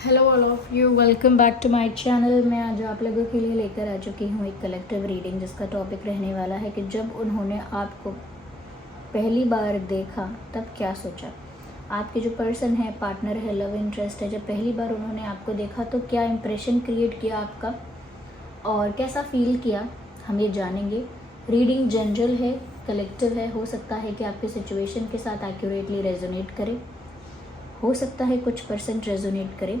Hello all of you, welcome back to my channel. मैं आज आप लोगों के लिए लेकर आ चुकी हूँ एक कलेक्टिव रीडिंग जिसका टॉपिक रहने वाला है कि जब उन्होंने आपको पहली बार देखा तब क्या सोचा। आपके जो पर्सन है, पार्टनर है, लव इंटरेस्ट है, जब पहली बार उन्होंने आपको देखा तो क्या इंप्रेशन क्रिएट किया आपका और कैसा फील किया, हम ये जानेंगे। रीडिंग जनरल है, कलेक्टिव है, हो सकता है कि आपके सिचुएशन के साथ एक्यूरेटली रेजोनेट करे, हो सकता है कुछ परसेंट रेजोनेट करे।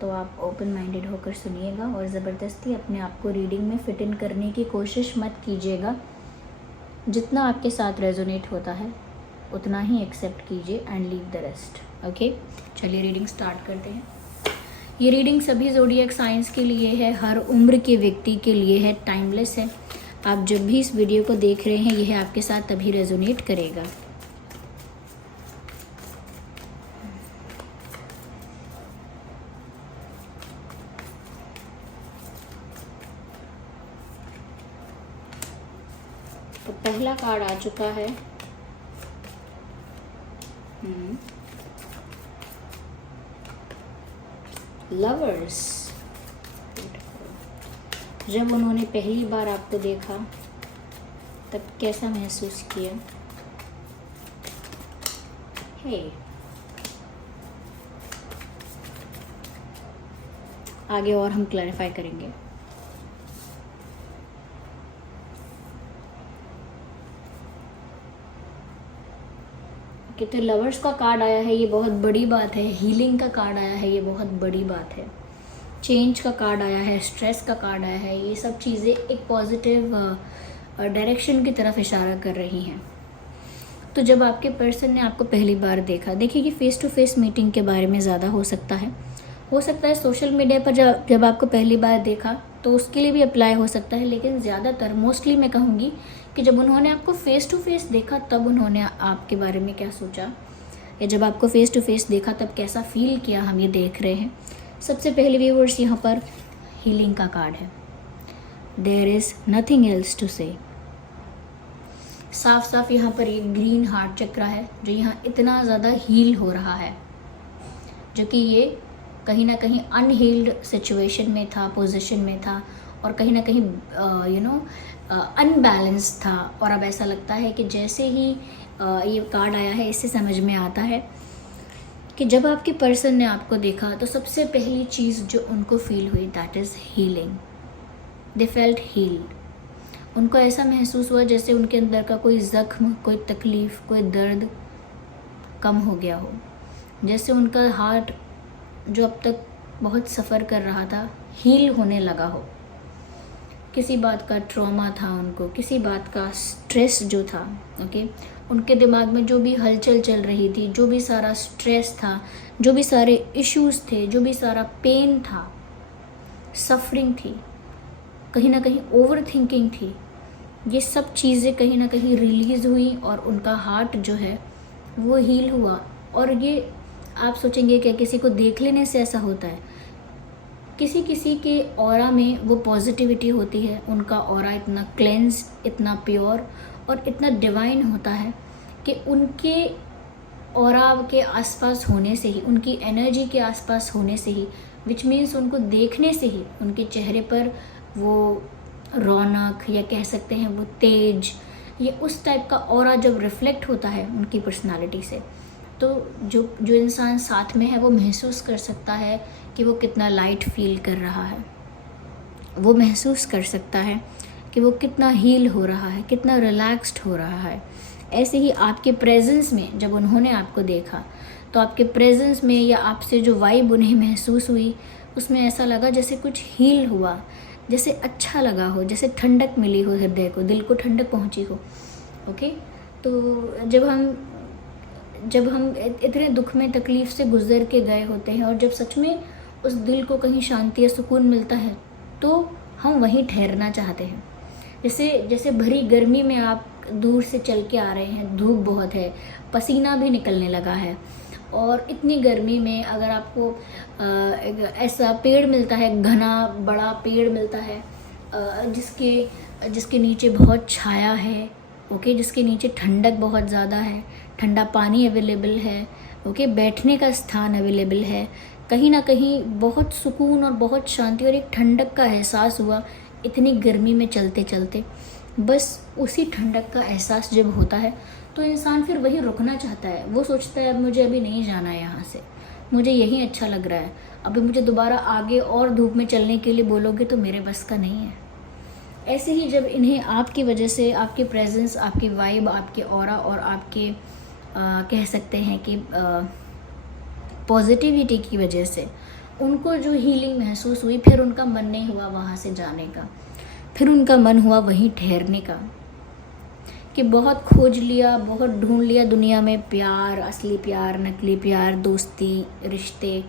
तो आप ओपन माइंडेड होकर सुनिएगा और ज़बरदस्ती अपने आप को रीडिंग में फिट इन करने की कोशिश मत कीजिएगा। जितना आपके साथ रेजोनेट होता है उतना ही एक्सेप्ट कीजिए and leave the rest. Okay, चलिए रीडिंग स्टार्ट करते हैं। ये रीडिंग सभी ज़ोडिएक साइंस के लिए है, हर उम्र के व्यक्ति के लिए है, टाइमलेस है। आप जब भी इस वीडियो को देख रहे हैं यह आपके साथ तभी रेजोनेट करेगा। तो पहला कार्ड आ चुका है। लवर्स। जब उन्होंने पहली बार आपको देखा तब कैसा महसूस किया। हे, आगे और हम क्लैरिफाई करेंगे। कि तो लवर्स का कार्ड आया है, ये बहुत बड़ी बात है। हीलिंग का कार्ड आया है, ये बहुत बड़ी बात है। चेंज का कार्ड आया है, स्ट्रेस का कार्ड आया है। ये सब चीज़ें एक पॉजिटिव डायरेक्शन की तरफ इशारा कर रही हैं। तो जब आपके पर्सन ने आपको पहली बार देखा, देखिए कि फेस टू फेस मीटिंग के बारे में ज़्यादा हो सकता है सोशल मीडिया पर जब आपको पहली बार देखा तो उसके लिए भी अप्लाई हो सकता है, लेकिन ज़्यादातर मोस्टली मैं कहूँगी कि जब उन्होंने आपको फेस टू फेस देखा तब उन्होंने आपके बारे में क्या सोचा, या जब आपको फेस टू फेस देखा तब कैसा फील किया, हम ये देख रहे हैं। सबसे पहले व्यूअर्स, यहाँ पर हीलिंग का कार्ड है। There is nothing else to say. साफ साफ यहाँ पर ये ग्रीन हार्ट चक्र है जो यहाँ इतना ज़्यादा हील हो रहा है, जो कि ये कहीं ना कहीं अनहील्ड सिचुएशन में था, पोजीशन में था, और कहीं ना कहीं अनबैलेंस था। और अब ऐसा लगता है कि जैसे ही ये कार्ड आया है इससे समझ में आता है कि जब आपके पर्सन ने आपको देखा तो सबसे पहली चीज़ जो उनको फील हुई that is healing. They felt healed. उनको ऐसा महसूस हुआ जैसे उनके अंदर का कोई ज़ख्म, कोई तकलीफ़, कोई दर्द कम हो गया हो, जैसे उनका हार्ट जो अब तक बहुत सफ़र कर रहा था हील होने लगा हो। किसी बात का ट्रॉमा था उनको, किसी बात का स्ट्रेस जो था, ओके, उनके दिमाग में जो भी हलचल चल रही थी, जो भी सारा स्ट्रेस था, जो भी सारे इश्यूज़ थे, जो भी सारा पेन था, सफरिंग थी, कहीं ना कहीं ओवर थिंकिंग थी, ये सब चीज़ें कहीं ना कहीं रिलीज़ हुई और उनका हार्ट जो है वो हील हुआ। और ये आप सोचेंगे कि किसी को देख लेने से ऐसा होता है, किसी किसी के ऑरा में वो पॉजिटिविटी होती है, उनका ऑरा इतना क्लेंस, इतना प्योर और इतना डिवाइन होता है कि उनके ऑरा के आसपास होने से ही, उनकी एनर्जी के आसपास होने से ही, विच मीन्स उनको देखने से ही उनके चेहरे पर वो रौनक, या कह सकते हैं वो तेज, ये उस टाइप का ऑरा जब रिफ्लेक्ट होता है उनकी पर्सनालिटी से, तो जो इंसान साथ में है वो महसूस कर सकता है कि वो कितना लाइट फील कर रहा है, वो महसूस कर सकता है कि वो कितना हील हो रहा है, कितना रिलैक्स्ड हो रहा है। ऐसे ही आपके प्रेजेंस में जब उन्होंने आपको देखा तो आपके प्रेजेंस में या आपसे जो वाइब उन्हें महसूस हुई उसमें ऐसा लगा जैसे कुछ हील हुआ, जैसे अच्छा लगा हो, जैसे ठंडक मिली हो हृदय को, दिल को ठंडक पहुंची हो। ओके, तो जब हम इतने दुख में, तकलीफ़ से गुज़र के गए होते हैं और जब सच में उस दिल को कहीं शांति या सुकून मिलता है तो हम वहीं ठहरना चाहते हैं। जैसे भरी गर्मी में आप दूर से चल के आ रहे हैं, धूप बहुत है, पसीना भी निकलने लगा है, और इतनी गर्मी में अगर आपको ऐसा पेड़ मिलता है, घना बड़ा पेड़ मिलता है जिसके नीचे बहुत छाया है, ओके, जिसके नीचे ठंडक बहुत ज़्यादा है, ठंडा पानी अवेलेबल है, ओके, बैठने का स्थान अवेलेबल है, कहीं ना कहीं बहुत सुकून और बहुत शांति और एक ठंडक का एहसास हुआ इतनी गर्मी में चलते चलते। बस उसी ठंडक का एहसास जब होता है तो इंसान फिर वहीं रुकना चाहता है। वो सोचता है अब मुझे अभी नहीं जाना है यहाँ से, मुझे यहीं अच्छा लग रहा है, अभी मुझे दोबारा आगे और धूप में चलने के लिए बोलोगे तो मेरे बस का नहीं है। ऐसे ही जब इन्हें आपकी वजह से, आपकी प्रेजेंस, आपकी वाइब, आपके ऑरा और आपके कह सकते हैं कि पॉजिटिविटी की वजह से उनको जो हीलिंग महसूस हुई, फिर उनका मन नहीं हुआ वहाँ से जाने का, फिर उनका मन हुआ वहीं ठहरने का। कि बहुत खोज लिया, बहुत ढूंढ लिया दुनिया में प्यार, असली प्यार, नकली प्यार, दोस्ती, रिश्ते,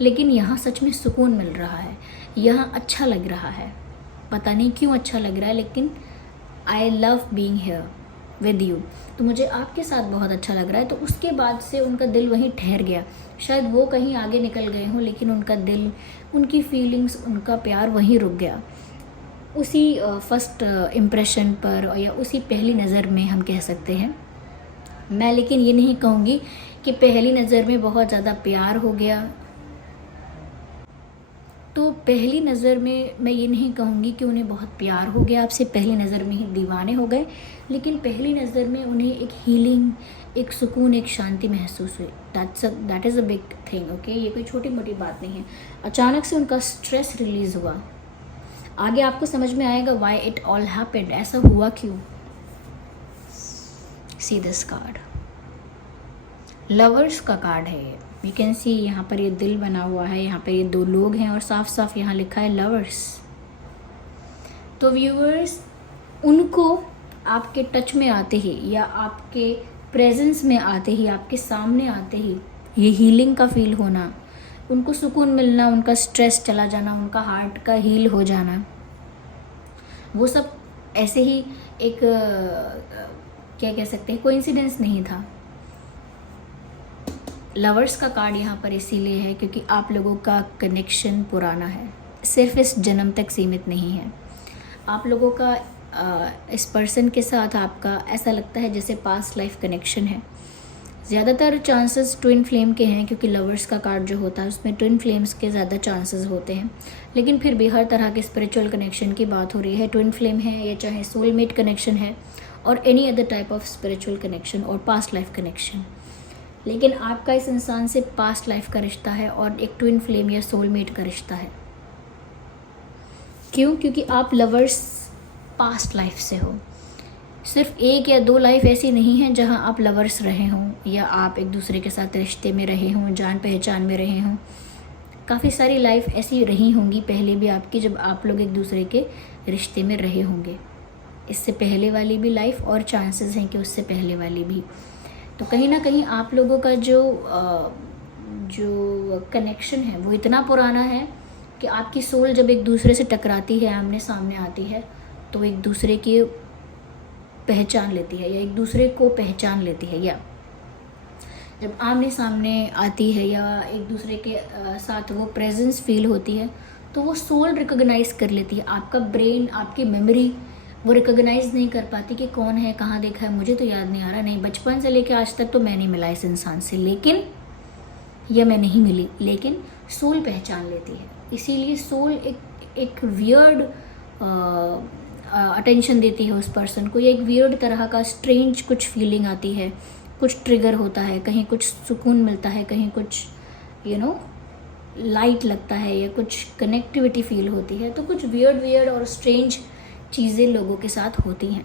लेकिन यहाँ सच में सुकून मिल रहा है, यहाँ अच्छा लग रहा है। पता नहीं क्यों अच्छा लग रहा है, लेकिन I love being here with you, तो मुझे आपके साथ बहुत अच्छा लग रहा है। तो उसके बाद से उनका दिल वहीं ठहर गया। शायद वो कहीं आगे निकल गए हों, लेकिन उनका दिल, उनकी फीलिंग्स, उनका प्यार वहीं रुक गया, उसी फर्स्ट इम्प्रेशन पर या उसी पहली नज़र में हम कह सकते हैं। मैं लेकिन ये नहीं कहूँगी कि पहली नज़र में बहुत ज़्यादा प्यार हो गया। तो पहली नज़र में मैं ये नहीं कहूँगी कि उन्हें बहुत प्यार हो गया आपसे, पहली नज़र में ही दीवाने हो गए, लेकिन पहली नज़र में उन्हें एक हीलिंग, एक सुकून, एक शांति महसूस हुई। That is a big thing, okay. ये कोई छोटी मोटी बात नहीं है। अचानक से उनका स्ट्रेस रिलीज़ हुआ। आगे आपको समझ में आएगा व्हाई इट ऑल हैपेंड, ऐसा हुआ क्यों। सी दिस कार्ड, लवर्स का कार्ड है ये। यू कैन सी यहाँ पर ये दिल बना हुआ है, यहाँ पर ये दो लोग हैं और साफ साफ यहाँ लिखा है लवर्स। तो व्यूअर्स, उनको आपके टच में आते ही या आपके प्रेजेंस में आते ही, आपके सामने आते ही ये हीलिंग का फील होना, उनको सुकून मिलना, उनका स्ट्रेस चला जाना, उनका हार्ट का हील हो जाना, वो सब ऐसे ही एक क्या कह सकते हैं, कोइंसिडेंस नहीं था। लवर्स का कार्ड यहाँ पर इसीलिए है क्योंकि आप लोगों का कनेक्शन पुराना है, सिर्फ इस जन्म तक सीमित नहीं है। आप लोगों का इस पर्सन के साथ आपका ऐसा लगता है जैसे पास्ट लाइफ कनेक्शन है। ज़्यादातर चांसेस ट्विन फ्लेम के हैं, क्योंकि लवर्स का कार्ड जो होता है उसमें ट्विन फ्लेम्स के ज़्यादा चांसेस होते हैं। लेकिन फिर भी हर तरह के स्पिरिचुअल कनेक्शन की बात हो रही है, ट्विन फ्लेम है या चाहे सोलमेट कनेक्शन है और any other type of spiritual connection और पास्ट लाइफ कनेक्शन। लेकिन आपका इस इंसान से पास्ट लाइफ का रिश्ता है और एक ट्विन फ्लेम या सोलमेट का रिश्ता है। क्यों? क्योंकि आप लवर्स पास्ट लाइफ से हो। सिर्फ एक या दो लाइफ ऐसी नहीं है जहां आप लवर्स रहे हों या आप एक दूसरे के साथ रिश्ते में रहे हों, जान पहचान में रहे हों। काफ़ी सारी लाइफ ऐसी रही होंगी पहले भी आपकी, जब आप लोग एक दूसरे के रिश्ते में रहे होंगे। इससे पहले वाली भी लाइफ और चांसेस हैं कि उससे पहले वाली भी। तो कहीं ना कहीं आप लोगों का जो कनेक्शन है वो इतना पुराना है कि आपकी सोल जब एक दूसरे से टकराती है, आमने सामने आती है, तो एक दूसरे की पहचान लेती है या एक दूसरे को पहचान लेती है। या जब आमने सामने आती है या एक दूसरे के साथ वो प्रेजेंस फील होती है, तो वो सोल रिकॉग्नाइज कर लेती है। आपका ब्रेन, आपकी मेमोरी वो रिकॉग्नाइज नहीं कर पाती कि कौन है, कहाँ देखा है, मुझे तो याद नहीं आ रहा। नहीं, बचपन से लेकर आज तक तो मैं नहीं मिला इस इंसान से, लेकिन या मैं नहीं मिली, लेकिन सोल पहचान लेती है। इसीलिए सोल एक वियर्ड अटेंशन देती है उस पर्सन को, या एक वियर्ड तरह का स्ट्रेंज कुछ फीलिंग आती है, कुछ ट्रिगर होता है, कहीं कुछ सुकून मिलता है, कहीं कुछ लाइट लगता है या कुछ कनेक्टिविटी फील होती है। तो कुछ वियर्ड और स्ट्रेंज चीज़ें लोगों के साथ होती हैं।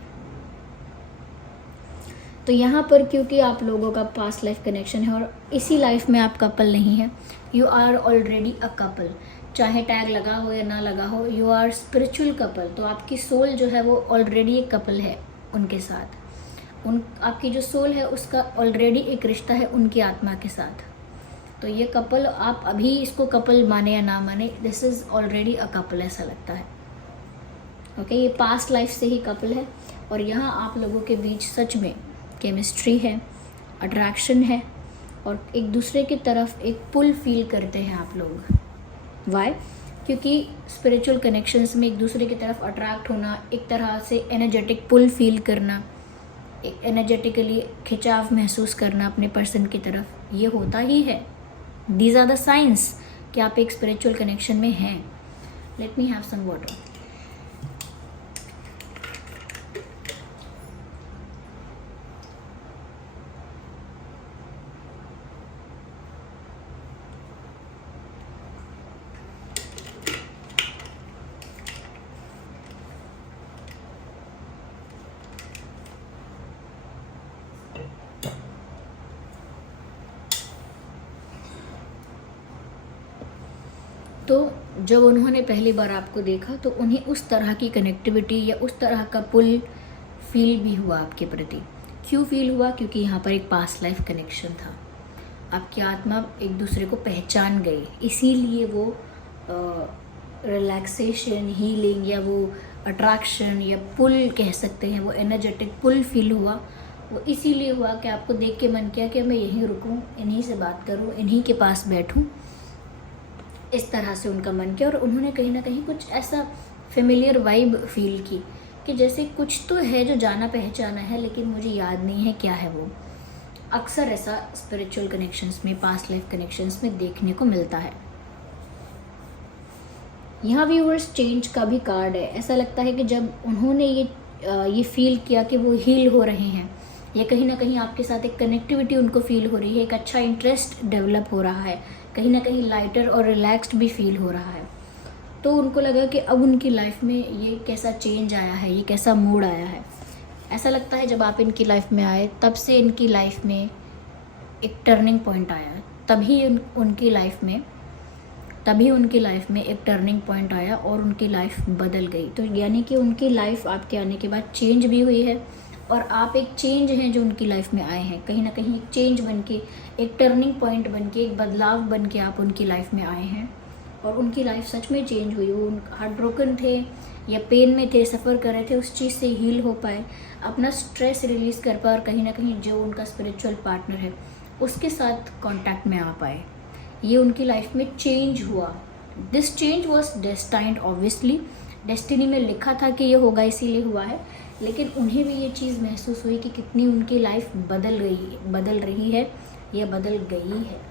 तो यहाँ पर क्योंकि आप लोगों का पास्ट लाइफ कनेक्शन है और इसी लाइफ में आप कपल नहीं है, you are already a couple. चाहे टैग लगा हो या ना लगा हो, यू आर स्पिरिचुअल कपल। तो आपकी सोल जो है वो ऑलरेडी एक कपल है उनके साथ। आपकी जो सोल है उसका ऑलरेडी एक रिश्ता है उनकी आत्मा के साथ। तो ये कपल, आप अभी इसको कपल माने या ना माने, this is already a couple, ऐसा लगता है। ओके, ये पास्ट लाइफ से ही कपल है और यहाँ आप लोगों के बीच सच में केमिस्ट्री है, अट्रैक्शन है और एक दूसरे की तरफ एक पुल फील करते हैं आप लोग। वाई? क्योंकि स्पिरिचुअल कनेक्शंस में एक दूसरे की तरफ अट्रैक्ट होना, एक तरह से एनर्जेटिक पुल फील करना, एक एनर्जेटिकली खिंचाव महसूस करना अपने पर्सन की तरफ, ये होता ही है। दीज आर द साइंस कि आप एक स्पिरिचुअल कनेक्शन में हैं। Let me have some water. तो जब उन्होंने पहली बार आपको देखा तो उन्हें उस तरह की कनेक्टिविटी या उस तरह का पुल फील भी हुआ आपके प्रति। क्यों फील हुआ? क्योंकि यहाँ पर एक पास्ट लाइफ कनेक्शन था। आपकी आत्मा एक दूसरे को पहचान गई, इसीलिए वो रिलैक्सेशन, हीलिंग या वो अट्रैक्शन या पुल कह सकते हैं, वो एनर्जेटिक पुल फील हुआ। वो इसीलिए हुआ कि आपको देख के मन किया कि मैं यहीं रुकूं, इन्हीं से बात करूं, इन्हीं के पास बैठूं। इस तरह से उनका मन किया और उन्होंने कहीं ना कहीं कुछ ऐसा फेमिलियर वाइब फील की कि जैसे कुछ तो है जो जाना पहचाना है, लेकिन मुझे याद नहीं है क्या है वो। अक्सर ऐसा स्पिरिचुअल कनेक्शंस में, पास्ट लाइफ कनेक्शंस में देखने को मिलता है। यहाँ व्यूअर्स चेंज का भी कार्ड है। ऐसा लगता है कि जब उन्होंने ये फील किया कि वो हील हो रहे हैं, या कहीं ना कहीं आपके साथ एक कनेक्टिविटी उनको फील हो रही है, एक अच्छा इंटरेस्ट डेवलप हो रहा है, कहीं ना कहीं लाइटर और रिलैक्स्ड भी फील हो रहा है, तो उनको लगा कि अब उनकी लाइफ में ये कैसा चेंज आया है, ये कैसा मूड आया है। ऐसा लगता है जब आप इनकी लाइफ में आए तब से इनकी लाइफ में एक टर्निंग पॉइंट आया, तभी उनकी लाइफ में एक टर्निंग पॉइंट आया और उनकी लाइफ बदल गई। तो यानी कि उनकी लाइफ आपके आने के बाद चेंज भी हुई है और आप एक चेंज हैं जो उनकी लाइफ में आए हैं। कहीं ना कहीं एक चेंज बन के, एक टर्निंग पॉइंट बन के, एक बदलाव बन के आप उनकी लाइफ में आए हैं और उनकी लाइफ सच में चेंज हुई। वो हार्ट ब्रोकन थे या पेन में थे, सफ़र कर रहे थे, उस चीज़ से हील हो पाए, अपना स्ट्रेस रिलीज़ कर पाए और कहीं ना कहीं जो उनका स्पिरिचुअल पार्टनर है उसके साथ कांटेक्ट में आ पाए। ये उनकी लाइफ में चेंज हुआ। This change was destined, obviously destiny में लिखा था कि ये होगा, इसीलिए हुआ है। लेकिन उन्हें भी ये चीज़ महसूस हुई कि कितनी उनकी लाइफ बदल रही है या बदल गई है।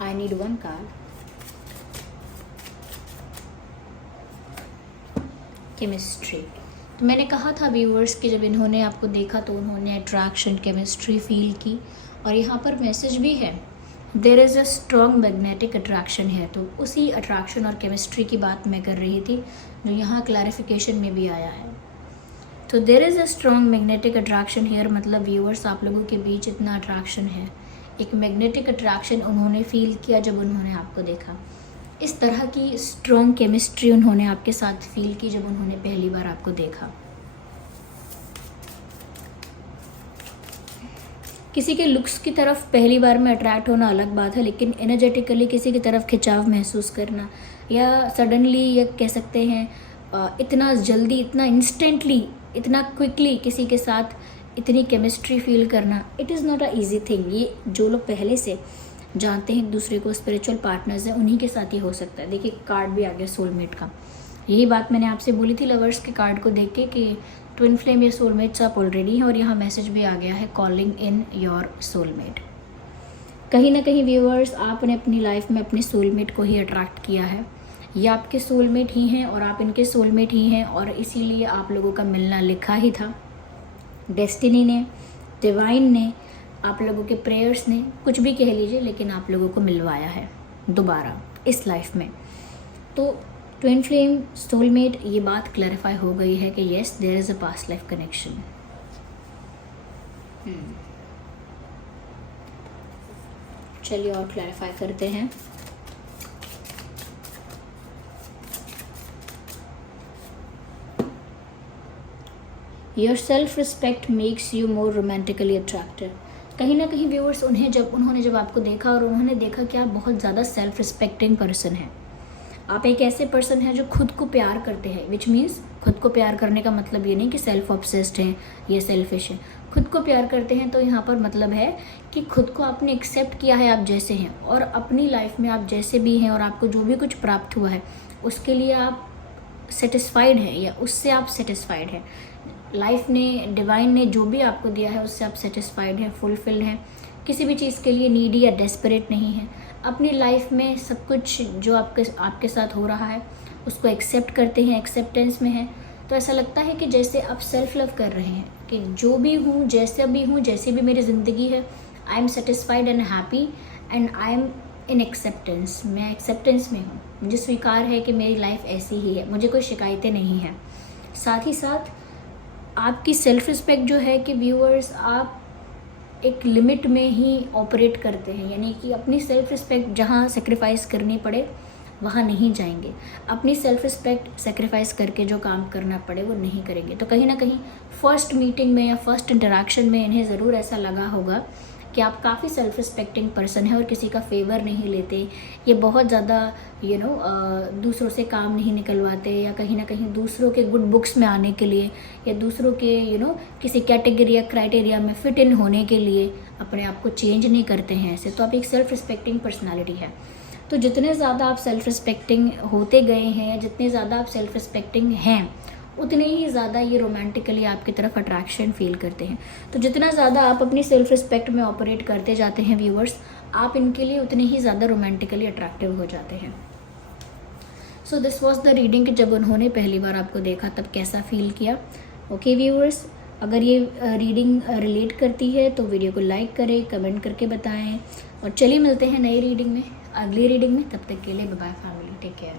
I need one card. Chemistry. तो मैंने कहा था व्यूअर्स कि जब इन्होंने आपको देखा तो उन्होंने अट्रैक्शन, केमिस्ट्री फील की और यहाँ पर मैसेज भी है, there is a strong magnetic attraction है। तो उसी अट्रैक्शन और केमिस्ट्री की बात मैं कर रही थी जो यहाँ क्लैरिफिकेशन में भी आया है। तो there is a strong magnetic attraction here, मतलब व्यूअर्स आप लोगों के बीच इतना अट्रैक्शन है, एक मैग्नेटिक अट्रैक्शन उन्होंने फील किया जब उन्होंने आपको देखा। इस तरह की स्ट्रॉन्ग केमिस्ट्री उन्होंने आपके साथ फील की जब उन्होंने पहली बार आपको देखा। किसी के लुक्स की तरफ पहली बार में अट्रैक्ट होना अलग बात है, लेकिन एनर्जेटिकली किसी की तरफ खिंचाव महसूस करना या सडनली या कह सकते हैं इतना जल्दी, इतना इंस्टेंटली, इतना क्विकली किसी के साथ इतनी केमिस्ट्री फील करना, it is not a easy thing. ये जो लोग पहले से जानते हैं एक दूसरे को, स्पिरिचुअल पार्टनर्स हैं, उन्हीं के साथ ही हो सकता है। देखिए कार्ड भी आ गया सोलमेट का। यही बात मैंने आपसे बोली थी लवर्स के कार्ड को देख के कि ट्विन फ्लेम या सोलमेट्स आप ऑलरेडी हैं, और यहाँ मैसेज भी आ गया है, कॉलिंग इन योर सोलमेट। कहीं ना कहीं व्यूअर्स आपने अपनी लाइफ में अपने सोलमेट को ही अट्रैक्ट किया है। ये आपके सोलमेट ही हैं और आप इनके सोलमेट ही हैं, और इसीलिए आप लोगों का मिलना लिखा ही था। डेस्टिनी ने, डिवाइन ने, आप लोगों के प्रेयर्स ने, कुछ भी कह लीजिए, लेकिन आप लोगों को मिलवाया है दोबारा इस लाइफ में। तो ट्विन फ्लेम, सोलमेट, ये बात क्लैरिफाई हो गई है कि yes there is a past life connection. चलिए और क्लैरिफाई करते हैं। Your self respect makes you more romantically attractive. कहीं ना कहीं व्यूअर्स उन्होंने जब आपको देखा और उन्होंने देखा कि आप बहुत ज़्यादा सेल्फ रिस्पेक्टिंग पर्सन हैं। आप एक ऐसे पर्सन हैं जो खुद को प्यार करते हैं, विच मीन्स खुद को प्यार करने का मतलब ये नहीं कि सेल्फ ऑब्सेस्ड हैं या सेल्फिश हैं। खुद को प्यार करते हैं तो यहाँ पर मतलब है कि खुद को आपने एक्सेप्ट किया है आप जैसे हैं, और अपनी लाइफ में आप जैसे भी हैं और आपको जो भी कुछ प्राप्त हुआ है उसके लिए आप सेटिस्फाइड हैं, या उससे आप सेटिस्फाइड हैं। लाइफ ने, डिवाइन ने जो भी आपको दिया है उससे आप सेटिस्फाइड हैं, फुलफिल्ड हैं, किसी भी चीज़ के लिए नीडी या डेस्परेट नहीं है। अपनी लाइफ में सब कुछ जो आपके साथ हो रहा है उसको एक्सेप्ट करते हैं, एक्सेप्टेंस में है। तो ऐसा लगता है कि जैसे आप सेल्फ लव कर रहे हैं कि जो भी हूँ, जैसे भी हूँ, जैसी भी मेरी ज़िंदगी है, I am satisfied and happy and I am in acceptance. मैं एक्सेप्टेंस में हूँ, मुझे स्वीकार है कि मेरी लाइफ ऐसी ही है, मुझे कोई शिकायतें नहीं हैं। साथ ही साथ आपकी सेल्फ रिस्पेक्ट जो है कि व्यूअर्स, आप एक लिमिट में ही ऑपरेट करते हैं, यानी कि अपनी सेल्फ रिस्पेक्ट जहाँ सेक्रीफाइस करनी पड़े वहाँ नहीं जाएंगे। अपनी सेल्फ रिस्पेक्ट सेक्रीफाइस करके जो काम करना पड़े वो नहीं करेंगे। तो कहीं ना कहीं फर्स्ट मीटिंग में या फर्स्ट इंटरेक्शन में इन्हें ज़रूर ऐसा लगा होगा कि आप काफ़ी सेल्फ रिस्पेक्टिंग पर्सन है और किसी का फेवर नहीं लेते, ये बहुत ज़्यादा दूसरों से काम नहीं निकलवाते, या कहीं ना कहीं दूसरों के गुड बुक्स में आने के लिए या दूसरों के किसी कैटेगरी या क्राइटेरिया में फिट इन होने के लिए अपने आप को चेंज नहीं करते हैं ऐसे। तो आप एक सेल्फ रिस्पेक्टिंग पर्सनालिटी है। तो जितने ज़्यादा आप सेल्फ रिस्पेक्टिंग होते गए हैं या जितने ज़्यादा आप सेल्फ रिस्पेक्टिंग हैं उतने ही ज़्यादा ये रोमांटिकली आपकी तरफ अट्रैक्शन फील करते हैं। तो जितना ज़्यादा आप अपनी सेल्फ रिस्पेक्ट में ऑपरेट करते जाते हैं व्यूअर्स, आप इनके लिए उतने ही ज़्यादा रोमांटिकली अट्रैक्टिव हो जाते हैं। So this was the reading कि जब उन्होंने पहली बार आपको देखा तब कैसा फील किया। ओके व्यूअर्स, अगर ये रीडिंग रिलेट करती है तो वीडियो को लाइक करें, कमेंट करके बताएं, और चलिए मिलते हैं नई रीडिंग में, अगली रीडिंग में। तब तक के लिए bye bye family, take care.